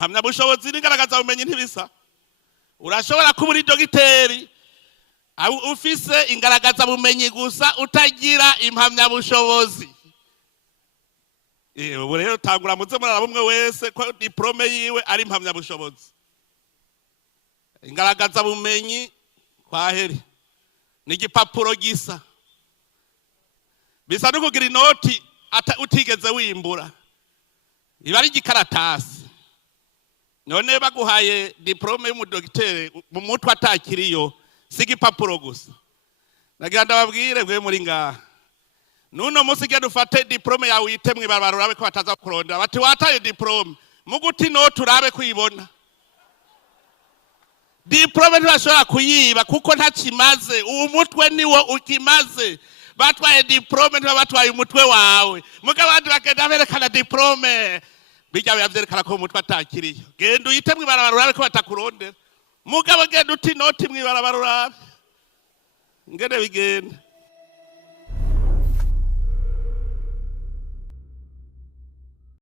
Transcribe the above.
impamyabushobozi n'igaragaza bumenyi ntibisa. Urashobora kuba uri dogiteri ufise ingaragaza bumenyi gusa utagira impamyabushobozi. Ubu rero tangura muze murara bumwe wese ko diplome yiwe ari impamyabushobozi. Ingaragaza bumenyi kwaheri n'igipapuro gisa. Bisa no kugira inoti utigeze wimbura. Iba ari igikaratasi. None baguhaye diplome y'umudogiteri mu mutwe atakiriyo sigipapuro gusa. Nagira ndababwire gwe muri ngaha. Nuno musi genda ufate diplome yawe uyite mwibarabara urabe ko bataza kurondera. Bati wataye diplome muguti no turabe kuyibona. Diplome ntibashobora kuyiba kuko ntakimaze. Uwo mutwe niwo ukimaze. Batwaye diplome ntibatwaye umutwe wawe. Mugabandi bagenda berekana diplome. Bijya bavyerekana ko umutwe atakiriyo. Genda uyite mwibarabara urabe ko batakurondera. Mugabo genda uti noti mwibarabara urabe. Ngene bigenda.